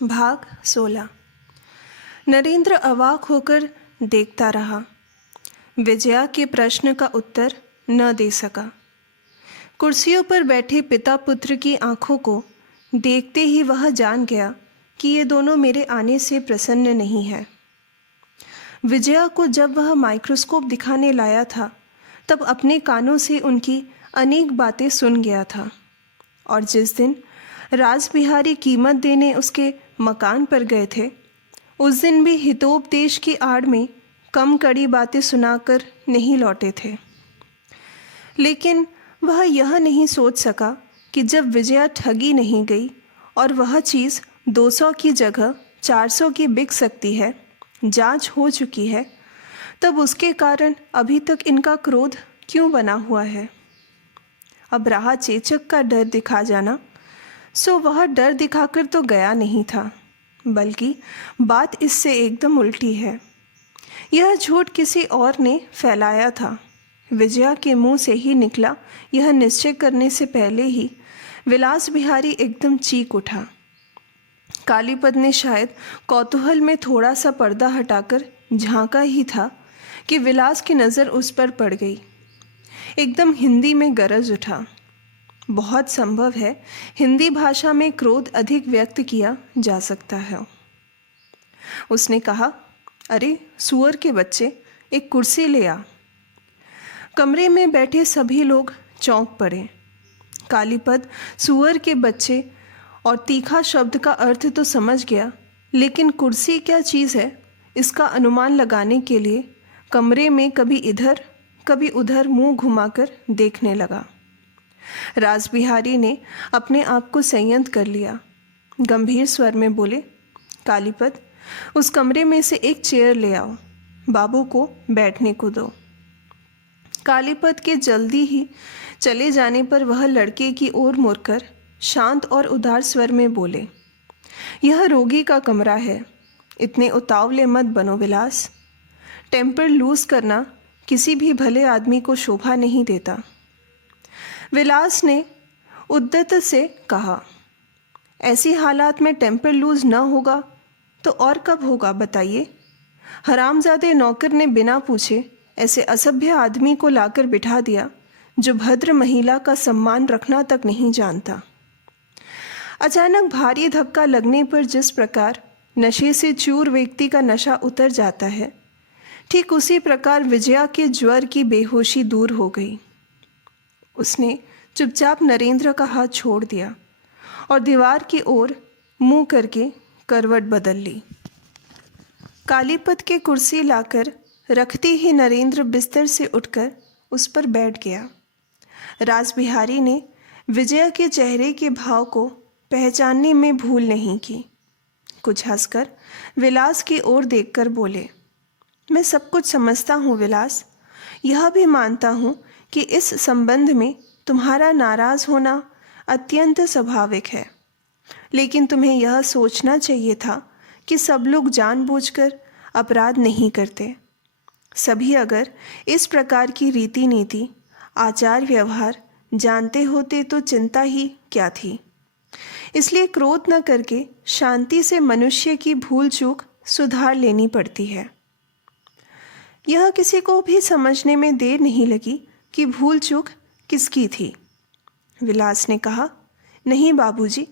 भाग 16। नरेंद्र अवाक होकर देखता रहा। विजया के प्रश्न का उत्तर न दे सका। कुर्सियों पर बैठे पिता पुत्र की आंखों को देखते ही वह जान गया कि ये दोनों मेरे आने से प्रसन्न नहीं हैं। विजया को जब वह माइक्रोस्कोप दिखाने लाया था तब अपने कानों से उनकी अनेक बातें सुन गया था, और जिस दिन राजबिहारी कीमत देने उसके मकान पर गए थे उस दिन भी हितोपदेश की आड़ में कम कड़ी बातें सुनाकर नहीं लौटे थे। लेकिन वह यह नहीं सोच सका कि जब विजया ठगी नहीं गई और वह चीज़ 200 की जगह 400 की बिक सकती है, जांच हो चुकी है, तब उसके कारण अभी तक इनका क्रोध क्यों बना हुआ है। अब रहा चेचक का डर दिखा जाना, सो वह डर दिखाकर तो गया नहीं था, बल्कि बात इससे एकदम उल्टी है। यह झूठ किसी और ने फैलाया था। विजया के मुंह से ही निकला यह निश्चय करने से पहले ही विलास बिहारी एकदम चीख उठा। कालीपद ने शायद कौतूहल में थोड़ा सा पर्दा हटाकर झांका ही था कि विलास की नज़र उस पर पड़ गई। एकदम हिंदी में गरज उठा। बहुत संभव है हिंदी भाषा में क्रोध अधिक व्यक्त किया जा सकता है। उसने कहा, अरे सुअर के बच्चे, एक कुर्सी ले आ। कमरे में बैठे सभी लोग चौंक पड़े। कालीपद सुअर के बच्चे और तीखा शब्द का अर्थ तो समझ गया, लेकिन कुर्सी क्या चीज़ है इसका अनुमान लगाने के लिए कमरे में कभी इधर कभी उधर मुंह घुमाकर देखने लगा। राजबिहारी ने अपने आप को संयत कर लिया। गंभीर स्वर में बोले, कालीपद, उस कमरे में से एक चेयर ले आओ, बाबू को बैठने को दो। कालीपद के जल्दी ही चले जाने पर वह लड़के की ओर मुड़कर शांत और उदार स्वर में बोले, यह रोगी का कमरा है, इतने उतावले मत बनो विलास। टेम्पर लूज करना किसी भी भले आदमी को शोभा नहीं देता। विलास ने उद्दत से कहा, ऐसी हालात में टेम्पर लूज न होगा तो और कब होगा बताइए। हरामजादे नौकर ने बिना पूछे ऐसे असभ्य आदमी को लाकर बिठा दिया जो भद्र महिला का सम्मान रखना तक नहीं जानता। अचानक भारी धक्का लगने पर जिस प्रकार नशे से चूर व्यक्ति का नशा उतर जाता है, ठीक उसी प्रकार विजया के ज्वर की बेहोशी दूर हो गई। उसने चुपचाप नरेंद्र का हाथ छोड़ दिया और दीवार की ओर मुंह करके करवट बदल ली। कालीपद के कुर्सी लाकर रखते ही नरेंद्र बिस्तर से उठकर उस पर बैठ गया। राजबिहारी ने विजया के चेहरे के भाव को पहचानने में भूल नहीं की। कुछ हंसकर विलास की ओर देखकर बोले, मैं सब कुछ समझता हूँ विलास, यह भी मानता हूँ कि इस संबंध में तुम्हारा नाराज़ होना अत्यंत स्वाभाविक है, लेकिन तुम्हें यह सोचना चाहिए था कि सब लोग जानबूझकर अपराध नहीं करते। सभी अगर इस प्रकार की रीति नीति, आचार व्यवहार जानते होते तो चिंता ही क्या थी। इसलिए क्रोध न करके शांति से मनुष्य की भूल चूक सुधार लेनी पड़ती है। यह किसी को भी समझने में देर नहीं लगी कि भूल चूक किसकी थी। विलास ने कहा, नहीं बाबूजी,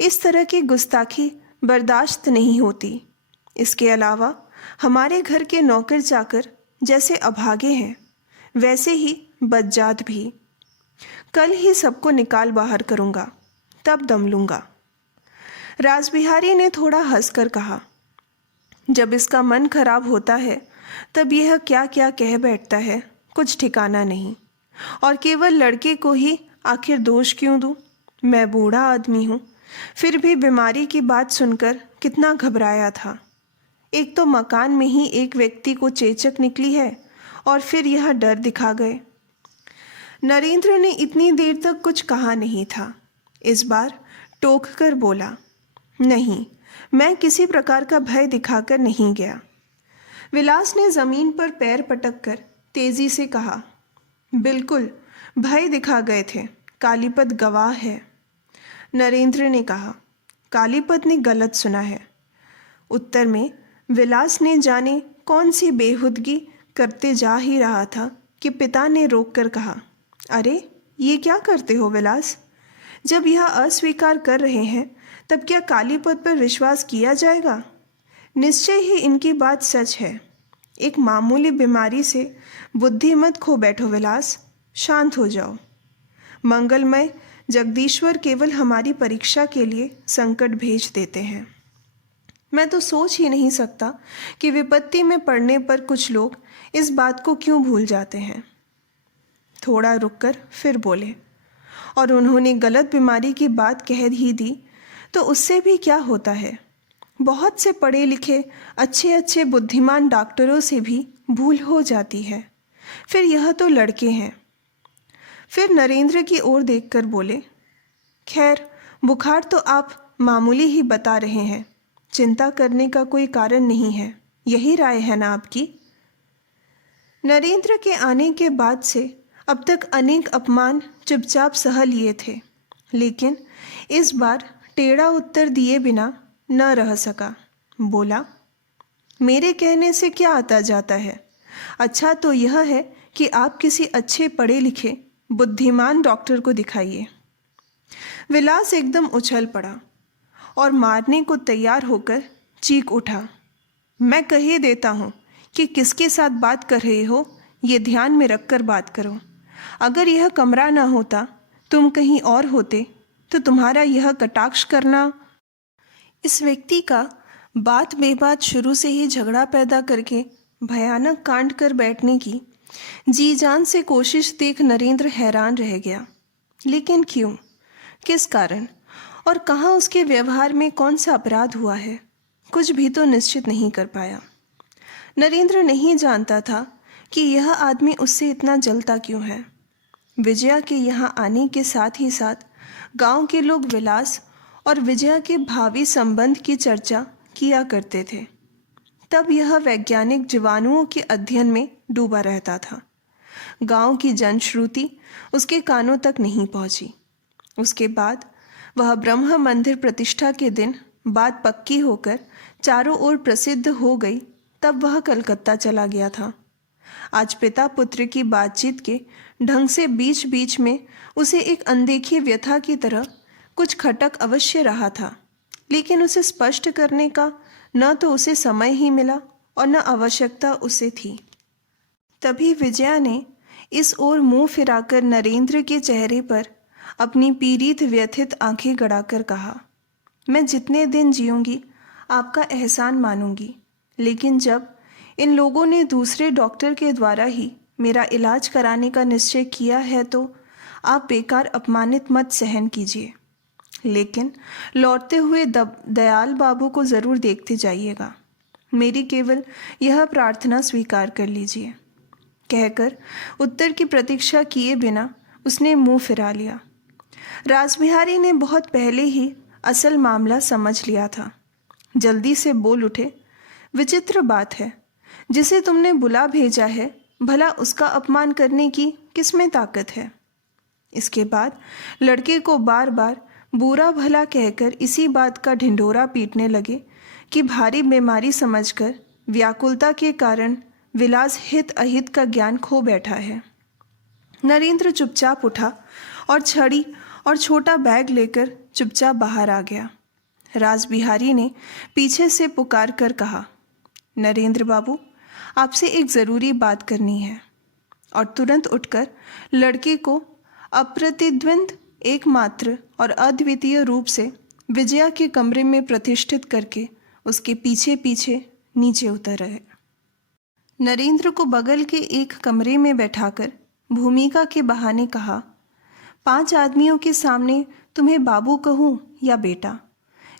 इस तरह की गुस्ताखी बर्दाश्त नहीं होती। इसके अलावा हमारे घर के नौकर चाकर जैसे अभागे हैं, वैसे ही बदजात भी। कल ही सबको निकाल बाहर करूँगा, तब दम लूँगा। राजबिहारी ने थोड़ा हंसकर कहा, जब इसका मन खराब होता है तब यह क्या क्या कह बैठता है, कुछ ठिकाना नहीं। और केवल लड़के को ही आखिर दोष क्यों दूँ? मैं बूढ़ा आदमी हूँ, फिर भी बीमारी की बात सुनकर कितना घबराया था। एक तो मकान में ही एक व्यक्ति को चेचक निकली है और फिर यह डर दिखा गए। नरेंद्र ने इतनी देर तक कुछ कहा नहीं था। इस बार टोक कर बोला, नहीं, मैं किसी प्रकार का भय दिखाकर नहीं गया। विलास ने ज़मीन पर पैर पटक कर तेजी से कहा, बिल्कुल भय दिखा गए थे, कालीपद गवाह है। नरेंद्र ने कहा, कालीपद ने गलत सुना है। उत्तर में विलास ने जाने कौन सी बेहुदगी करते जा ही रहा था कि पिता ने रोककर कहा, अरे ये क्या करते हो विलास? जब यह अस्वीकार कर रहे हैं तब क्या कालीपद पर विश्वास किया जाएगा? निश्चय ही इनकी बात सच है। एक मामूली बीमारी से बुद्धि मत खो बैठो विलास, शांत हो जाओ। मंगलमय जगदीश्वर केवल हमारी परीक्षा के लिए संकट भेज देते हैं। मैं तो सोच ही नहीं सकता कि विपत्ति में पड़ने पर कुछ लोग इस बात को क्यों भूल जाते हैं। थोड़ा रुककर फिर बोले, और उन्होंने गलत बीमारी की बात कह ही दी तो उससे भी क्या होता है? बहुत से पढ़े लिखे अच्छे अच्छे बुद्धिमान डॉक्टरों से भी भूल हो जाती है। फिर यह तो लड़के हैं। फिर नरेंद्र की ओर देखकर बोले, खैर बुखार तो आप मामूली ही बता रहे हैं, चिंता करने का कोई कारण नहीं है, यही राय है ना आपकी? नरेंद्र के आने के बाद से अब तक अनेक अपमान चुपचाप सह लिए थे, लेकिन इस बार टेढ़ा उत्तर दिए बिना न रह सका। बोला, मेरे कहने से क्या आता जाता है? अच्छा तो यह है कि आप किसी अच्छे पढ़े लिखे बुद्धिमान डॉक्टर को दिखाइए। विलास एकदम उछल पड़ा और मारने को तैयार होकर चीख उठा, मैं कह देता हूँ कि किसके साथ बात कर रहे हो ये ध्यान में रखकर बात करो। अगर यह कमरा ना होता, तुम कहीं और होते, तो तुम्हारा यह कटाक्ष करना। इस व्यक्ति का बात बेबात शुरू से ही झगड़ा पैदा करके भयानक कांड कर बैठने की जी जान से कोशिश देख नरेंद्र हैरान रह गया। लेकिन क्यों, किस कारण और कहाँ उसके व्यवहार में कौन सा अपराध हुआ है, कुछ भी तो निश्चित नहीं कर पाया। नरेंद्र नहीं जानता था कि यह आदमी उससे इतना जलता क्यों है। विजया के यहाँ आने के साथ ही साथ गांव के लोग विलास और विजया के भावी संबंध की चर्चा किया करते थे। तब यह वैज्ञानिक जीवाणुओं के अध्ययन में डूबा रहता था। गांव की जनश्रुति उसके कानों तक नहीं पहुंची। उसके बाद वह ब्रह्म मंदिर प्रतिष्ठा के दिन बात पक्की होकर चारों ओर प्रसिद्ध हो गई, तब वह कलकत्ता चला गया था। आज पिता पुत्र की बातचीत के ढंग से बीच बीच में उसे एक अनदेखी व्यथा की तरह कुछ खटक अवश्य रहा था, लेकिन उसे स्पष्ट करने का न तो उसे समय ही मिला और न आवश्यकता उसे थी। तभी विजया ने इस ओर मुंह फिराकर नरेंद्र के चेहरे पर अपनी पीड़ित व्यथित आंखें गड़ाकर कहा, मैं जितने दिन जीऊंगी आपका एहसान मानूंगी, लेकिन जब इन लोगों ने दूसरे डॉक्टर के द्वारा ही मेरा इलाज कराने का निश्चय किया है तो आप बेकार अपमानित मत सहन कीजिए, लेकिन लौटते हुए दयाल बाबू को ज़रूर देखते जाइएगा। मेरी केवल यह प्रार्थना स्वीकार कर लीजिए। कहकर उत्तर की प्रतीक्षा किए बिना उसने मुंह फिरा लिया। रासबिहारी ने बहुत पहले ही असल मामला समझ लिया था। जल्दी से बोल उठे, विचित्र बात है, जिसे तुमने बुला भेजा है भला उसका अपमान करने की किसमें ताकत है? इसके बाद लड़के को बार बार बुरा भला कहकर इसी बात का ढिंढोरा पीटने लगे कि भारी बीमारी समझकर व्याकुलता के कारण विलास हित अहित का ज्ञान खो बैठा है। नरेंद्र चुपचाप उठा और छड़ी और छोटा बैग लेकर चुपचाप बाहर आ गया। रासबिहारी ने पीछे से पुकार कर कहा, नरेंद्र बाबू, आपसे एक ज़रूरी बात करनी है। और तुरंत उठकर लड़के को अप्रतिद्वंद एकमात्र और अद्वितीय रूप से विजया के कमरे में प्रतिष्ठित करके उसके पीछे पीछे नीचे उतर रहे। नरेंद्र को बगल के एक कमरे में बैठाकर भूमिका के बहाने कहा, 5 आदमियों के सामने तुम्हें बाबू कहूँ या बेटा,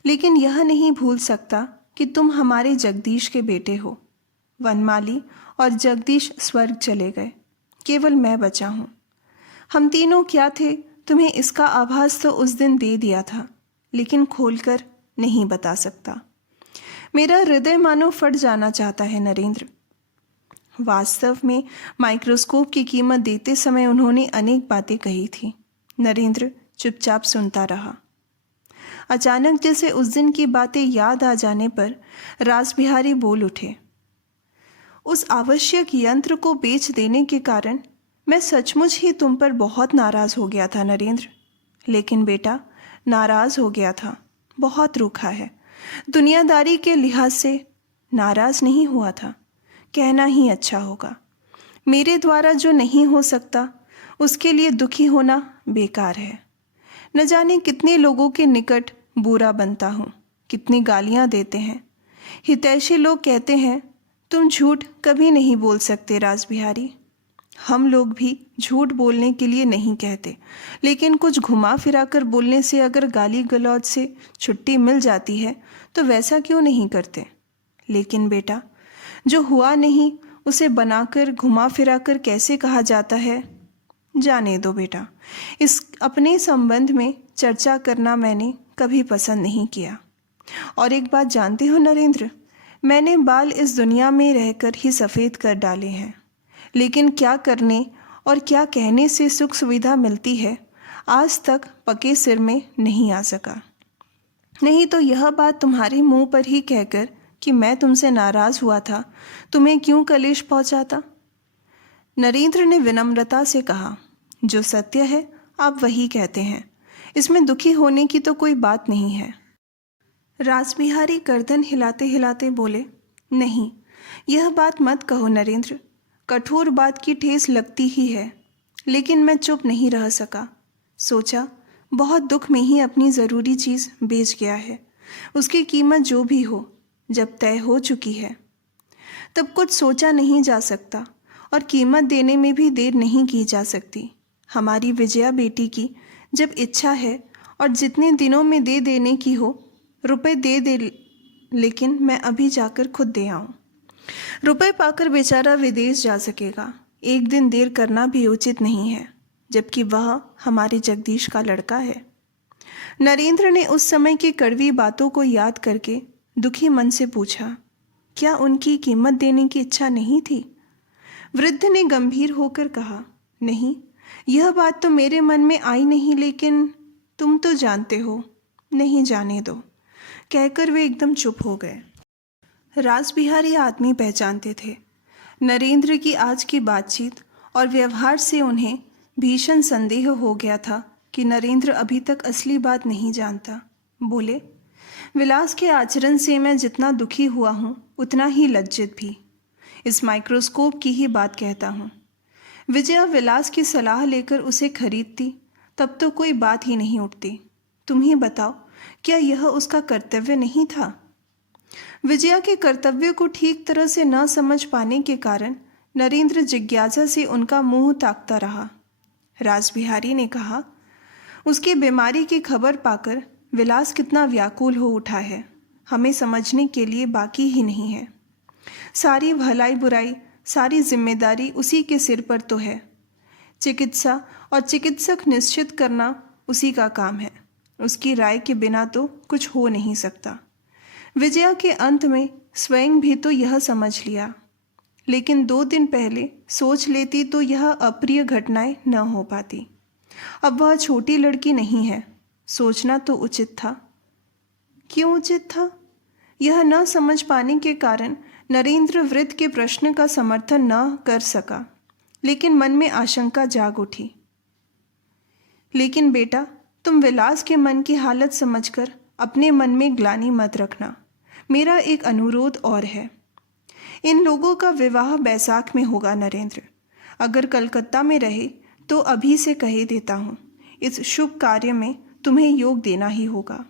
लेकिन यह नहीं भूल सकता कि तुम हमारे जगदीश के बेटे हो। वनमाली और जगदीश स्वर्ग चले गए, केवल मैं बचा हूँ। हम तीनों क्या थे तुम्हें इसका आभास तो उस दिन दे दिया था, लेकिन खोलकर नहीं बता सकता। मेरा हृदय मानो फट जाना चाहता है नरेंद्र। वास्तव में माइक्रोस्कोप की कीमत देते समय उन्होंने अनेक बातें कही थी। नरेंद्र चुपचाप सुनता रहा। अचानक जैसे उस दिन की बातें याद आ जाने पर रासबिहारी बोल उठे, उस आवश्यक यंत्र को बेच देने के कारण मैं सचमुच ही तुम पर बहुत नाराज़ हो गया था नरेंद्र। लेकिन बेटा, नाराज़ हो गया था, बहुत रूखा है। दुनियादारी के लिहाज से नाराज़ नहीं हुआ था, कहना ही अच्छा होगा। मेरे द्वारा जो नहीं हो सकता उसके लिए दुखी होना बेकार है। न जाने कितने लोगों के निकट बुरा बनता हूँ, कितनी गालियाँ देते हैं। हितैषी लोग कहते हैं तुम झूठ कभी नहीं बोल सकते रासबिहारी। हम लोग भी झूठ बोलने के लिए नहीं कहते, लेकिन कुछ घुमा फिरा कर बोलने से अगर गाली गलौज से छुट्टी मिल जाती है तो वैसा क्यों नहीं करते। लेकिन बेटा, जो हुआ नहीं उसे बनाकर घुमा फिरा कर कैसे कहा जाता है, जाने दो बेटा। इस अपने संबंध में चर्चा करना मैंने कभी पसंद नहीं किया। और एक बात जानते हो नरेंद्र, मैंने बाल इस दुनिया में रहकर ही सफ़ेद कर डाले हैं, लेकिन क्या करने और क्या कहने से सुख सुविधा मिलती है आज तक पके सिर में नहीं आ सका। नहीं तो यह बात तुम्हारे मुंह पर ही कहकर कि मैं तुमसे नाराज़ हुआ था तुम्हें क्यों कलेश पहुंचाता। नरेंद्र ने विनम्रता से कहा, जो सत्य है आप वही कहते हैं, इसमें दुखी होने की तो कोई बात नहीं है। रासबिहारी गर्दन हिलाते हिलाते बोले, नहीं, यह बात मत कहो नरेंद्र, कठोर बात की ठेस लगती ही है। लेकिन मैं चुप नहीं रह सका। सोचा बहुत दुख में ही अपनी ज़रूरी चीज़ बेच गया है, उसकी कीमत जो भी हो जब तय हो चुकी है तब कुछ सोचा नहीं जा सकता और कीमत देने में भी देर नहीं की जा सकती। हमारी विजया बेटी की जब इच्छा है और जितने दिनों में दे देने की हो रुपए दे दे, लेकिन मैं अभी जाकर खुद दे आऊँ। रुपए पाकर बेचारा विदेश जा सकेगा, एक दिन देर करना भी उचित नहीं है, जबकि वह हमारे जगदीश का लड़का है। नरेंद्र ने उस समय की कड़वी बातों को याद करके दुखी मन से पूछा, क्या उनकी कीमत देने की इच्छा नहीं थी? वृद्ध ने गंभीर होकर कहा, नहीं, यह बात तो मेरे मन में आई नहीं, लेकिन तुम तो जानते हो। नहीं, जाने दो, कहकर वे एकदम चुप हो गए। रासबिहारी आदमी पहचानते थे। नरेंद्र की आज की बातचीत और व्यवहार से उन्हें भीषण संदेह हो गया था कि नरेंद्र अभी तक असली बात नहीं जानता। बोले, विलास के आचरण से मैं जितना दुखी हुआ हूँ उतना ही लज्जित भी। इस माइक्रोस्कोप की ही बात कहता हूँ। विजया विलास की सलाह लेकर उसे खरीदती तब तो कोई बात ही नहीं उठती। तुम ही बताओ, क्या यह उसका कर्तव्य नहीं था? विजया के कर्तव्य को ठीक तरह से न समझ पाने के कारण नरेंद्र जिज्ञासा से उनका मुंह ताकता रहा। रासबिहारी ने कहा, उसकी बीमारी की खबर पाकर विलास कितना व्याकुल हो उठा है, हमें समझने के लिए बाकी ही नहीं है। सारी भलाई बुराई, सारी जिम्मेदारी उसी के सिर पर तो है। चिकित्सा और चिकित्सक निश्चित करना उसी का काम है। उसकी राय के बिना तो कुछ हो नहीं सकता। विजया के अंत में स्वयं भी तो यह समझ लिया, लेकिन 2 दिन पहले सोच लेती तो यह अप्रिय घटनाएं न हो पाती। अब वह छोटी लड़की नहीं है, सोचना तो उचित था। क्यों उचित था? यह न समझ पाने के कारण नरेंद्र वृद्ध के प्रश्न का समर्थन न कर सका, लेकिन मन में आशंका जाग उठी। लेकिन बेटा, तुम विलास के मन की हालत समझकर अपने मन में ग्लानि मत रखना। मेरा एक अनुरोध और है। इन लोगों का विवाह बैसाख में होगा नरेंद्र। अगर कलकत्ता में रहे तो अभी से कहे देता हूँ, इस शुभ कार्य में तुम्हें योग देना ही होगा।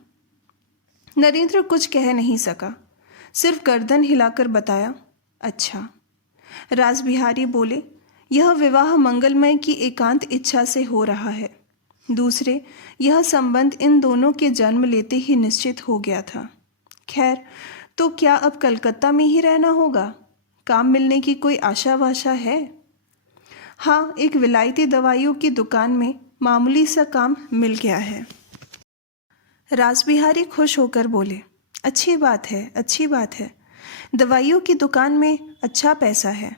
नरेंद्र कुछ कह नहीं सका, सिर्फ गर्दन हिलाकर बताया, अच्छा। रासबिहारी बोले, यह विवाह मंगलमय की एकांत इच्छा से हो रहा है। दूसरे, यह संबंध इन दोनों के जन्म लेते ही निश्चित हो गया था। खैर, तो क्या अब कलकत्ता में ही रहना होगा? काम मिलने की कोई आशा वाशा है? हाँ, एक विलायती दवाइयों की दुकान में मामूली सा काम मिल गया है। रासबिहारी खुश होकर बोले, अच्छी बात है, अच्छी बात है। दवाइयों की दुकान में अच्छा पैसा है,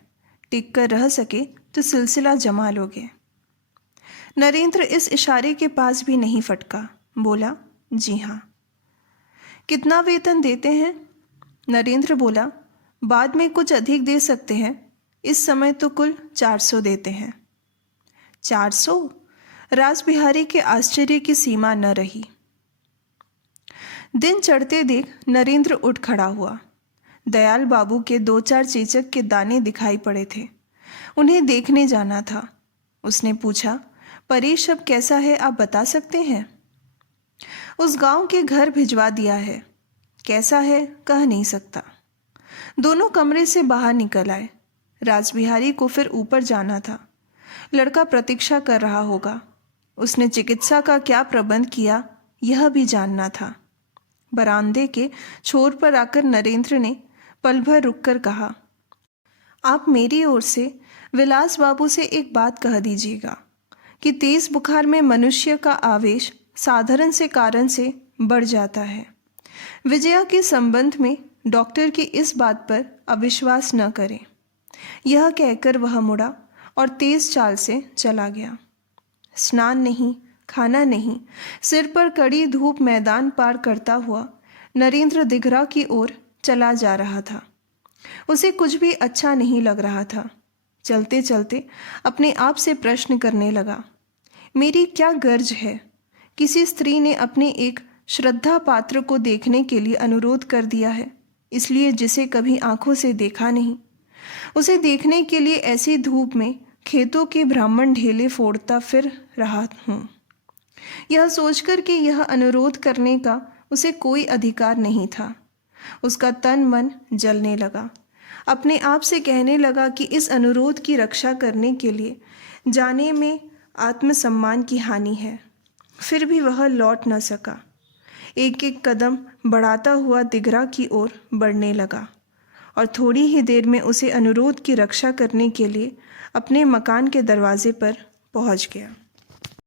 टिक कर रह सके तो सिलसिला जमा लोगे। नरेंद्र इस इशारे के पास भी नहीं फटका, बोला, जी हाँ। कितना वेतन देते हैं? नरेंद्र बोला, बाद में कुछ अधिक दे सकते हैं, इस समय तो कुल 400 देते हैं। 400? रासबिहारी के आश्चर्य की सीमा न रही। दिन चढ़ते देख नरेंद्र उठ खड़ा हुआ। दयाल बाबू के 2-4 चेचक के दाने दिखाई पड़े थे, उन्हें देखने जाना था। उसने पूछा, परेश अब कैसा है, आप बता सकते हैं? उस गांव के घर भिजवा दिया है, कैसा है कह नहीं सकता। दोनों कमरे से बाहर निकल आए। रासबिहारी को फिर ऊपर जाना था, लड़का प्रतीक्षा कर रहा होगा। उसने चिकित्सा का क्या प्रबंध किया यह भी जानना था। बरामदे के छोर पर आकर नरेंद्र ने पल भर रुककर कहा, आप मेरी ओर से विलास बाबू से एक बात कह दीजिएगा कि तेज बुखार में मनुष्य का आवेश साधारण से कारण से बढ़ जाता है। विजया के संबंध में डॉक्टर की इस बात पर अविश्वास न करें। यह कहकर वह मुड़ा और तेज चाल से चला गया। स्नान नहीं, खाना नहीं, सिर पर कड़ी धूप मैदान पार करता हुआ नरेंद्र दिघरा की ओर चला जा रहा था। उसे कुछ भी अच्छा नहीं लग रहा था। चलते चलते अपने आप से प्रश्न करने लगा, मेरी क्या गर्ज है? किसी स्त्री ने अपने एक श्रद्धा पात्र को देखने के लिए अनुरोध कर दिया है, इसलिए जिसे कभी आंखों से देखा नहीं, उसे देखने के लिए ऐसी धूप में खेतों के ब्राह्मण ढेले फोड़ता फिर रहा हूँ। यह सोचकर कि यह अनुरोध करने का उसे कोई अधिकार नहीं था, उसका तन मन जलने लगा। अपने आप से कहने लगा कि इस अनुरोध की रक्षा करने के लिए जाने में आत्मसम्मान की हानि है। फिर भी वह लौट न सका। एक एक कदम बढ़ाता हुआ दिघरा की ओर बढ़ने लगा और थोड़ी ही देर में उसे अनुरोध की रक्षा करने के लिए अपने मकान के दरवाजे पर पहुंच गया।